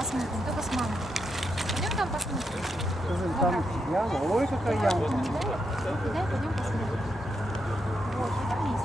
посмотрим, только с мамой. Пойдем там посмотрим. Скажи, там яма. Ой, какая яма. Дай, пойдем посмотрим. Вот, там есть.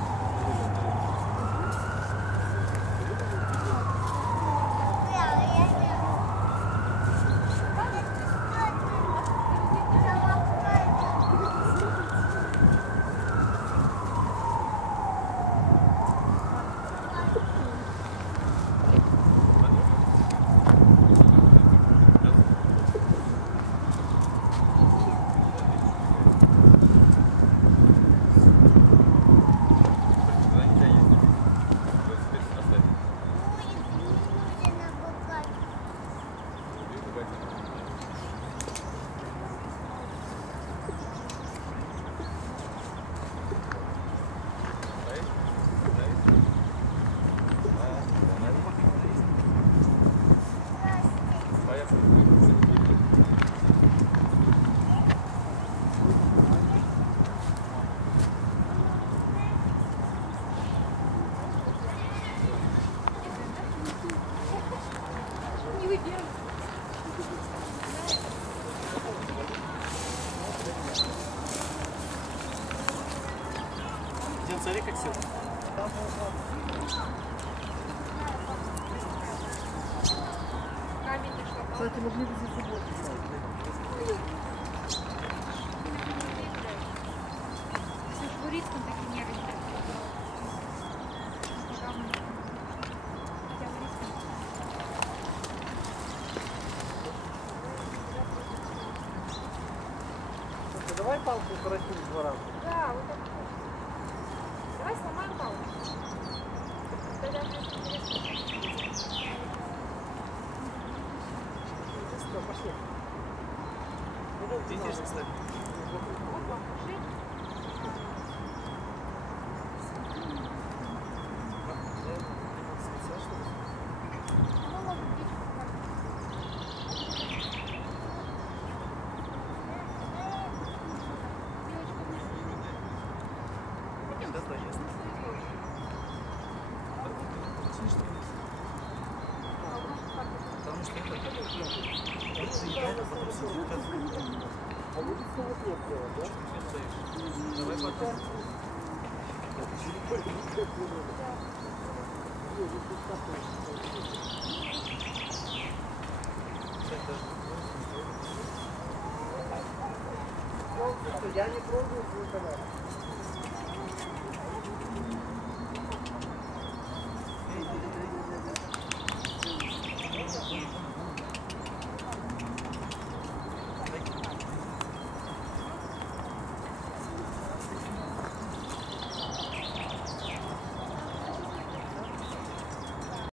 Смотри, как сел. Кстати, могли бы здесь субботу ставить. Все в Бурицком такие нервничают. Давай палку укоротим 2 раза. Да, вот так. Давай сломаем палку. Тогда Пошли. Ты интересно ставить. вот вам пошли. Потому что это заедает, а потом сидит. А будет снова хлеб делать, да? Давай потом. Я не пробую свой канал.